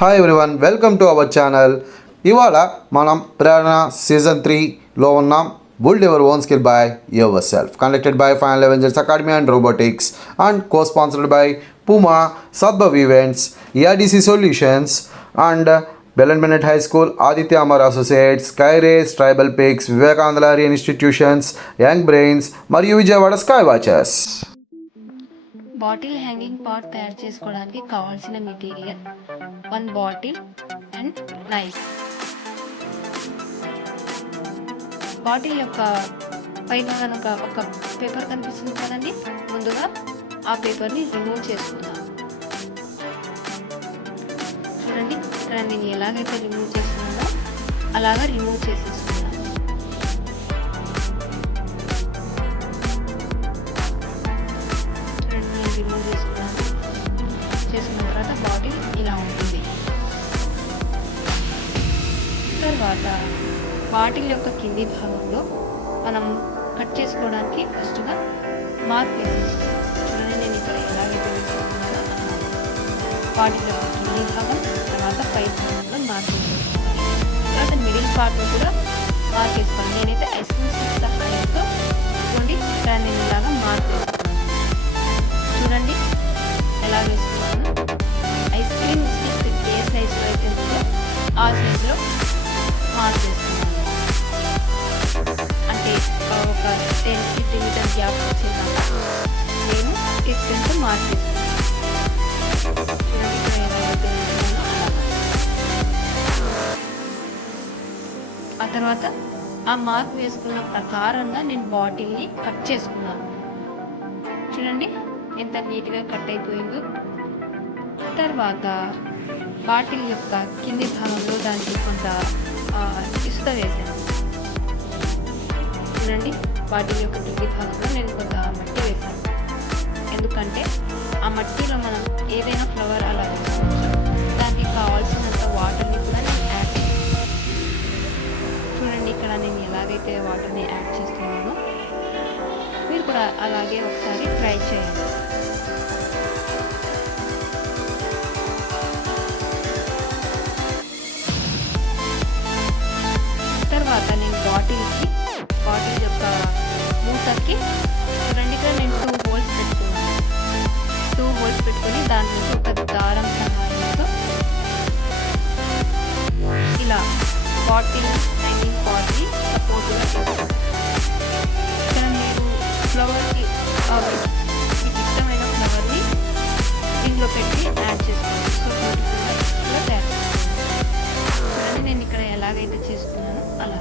Hi everyone, welcome to our channel. ఇవాళ మనం ప్రేరణ season 3లో ఉన్నాం. Build your own skill by yourself. Conducted by Final Avengers Academy and Robotics and co-sponsored by Puma, Sadbhav Events, ERDC Solutions and Bell and Bennett High School, Aditya Amar Associates, Skyrays, Tribal Peaks, Vivekananda Institutions, Young Brains మరియు Vijayawada sky watches. Bottle hanging pot తయారు చేసుకోవడానికి కావాల్సిన material 1 bottle and knife. Bottle యొక్క పైన కనుక ఒక paper కనిపిస్తుంది కదండి, ముందుగా ఆ పేపర్ని రిమూవ్ చేసుకుందాం. చూడండి, ఇక్కడ నేను ఎలాగైతే రిమూవ్ చేస్తున్నానో అలాగా రిమూవ్ చేసేస్తున్నాను. రిమూవ్ చేసుకున్నాను. చేసుకున్న తర్వాత బాటిల్ ఇలా ఉంటుంది. తర్వాత బాటిల్ యొక్క కింది భాగంలో మనం కట్ చేసుకోవడానికి ఫస్ట్గా మార్క్ వేసేస్తాం. చూడండి, నేను ఇక్కడ ఎలాగైతే వేసుకుంటున్నానో బాటిల్ యొక్క కింది భాగం, తర్వాత పై భాగంలో మార్క్ వేసుకుంటాను. తర్వాత మిడిల్ పార్ట్ని కూడా మార్క్ వేసుకోవాలి. నేనైతే ఐస్ క్రీమ్ స్టిక్ సహాయంతో చూడండి ఇక్కడ నేను ఇలాగా మార్క్ వేసుకున్నాను. చూడండి ఎలా వేస్తున్నాను. ఐస్ క్రీమ్ స్టిక్ ఏ సైజులో అయితే ఉందో ఆ సైజులో మార్క్ వేస్తున్నాను. అంటే ఒక 10 సెంటీమీటర్ గ్యాప్ వచ్చేదాకా నేను డిస్టెన్స్ మార్క్ వేస్తున్నాను. చూడండి ఇక్కడ ఎలా అయితే వేస్తున్నానో అలా. ఆ తర్వాత ఆ మార్క్ వేసుకున్న ప్రకారంగా నేను బాటిల్ని కట్ చేసుకున్నాను. చూడండి ఎంత నీట్గా కట్ అయిపోయిందో. తర్వాత బాటిల్ యొక్క కింది భాగంలో దానికి కొంత ఇసుక వేసాను. చూడండి, బాటిల్ యొక్క కింది భాగంలో నేను కొంత మట్టి వేసాను. ఎందుకంటే ఆ మట్టిలో మనం ఏదైనా ఫ్లవర్ అలా వేసుకోవచ్చు. దానికి కావాల్సినంత వాటర్ని కూడా నేను యాడ్ చేస్తాను. చూడండి, ఇక్కడ నేను ఎలాగైతే వాటర్ని యాడ్ చేస్తున్నానో మీరు కూడా అలాగే ఒకసారి ట్రై చేయండి. తర్వాత నేను బాటిల్ యొక్క మూతకి చూడండి ఇక్కడ నేను 2 హోల్స్ పెట్టుకున్నాను. 2 హోల్స్ పెట్టుకొని దాని నుంచి ఒక దారం సహాయంతో ఇలా బాటిల్ హ్యాంగింగ్ పాట్ని సపోర్ట్గా చేస్తాను. ఇక్కడ మీరు ఫ్లవర్కి మీకు ఇష్టమైన ఫ్లవర్ని దీనిలో పెట్టి యాడ్ చేసుకోండి. సో బ్యూటిఫుల్గా తయారు చేసుకోండి. నేను ఇక్కడ ఎలాగైతే చేసుకున్నానో అలా.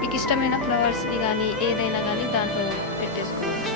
మీకు ఇష్టమైన ఫ్లవర్స్ని కానీ ఏదైనా కానీ దాంట్లో పెట్టేసుకోవచ్చు.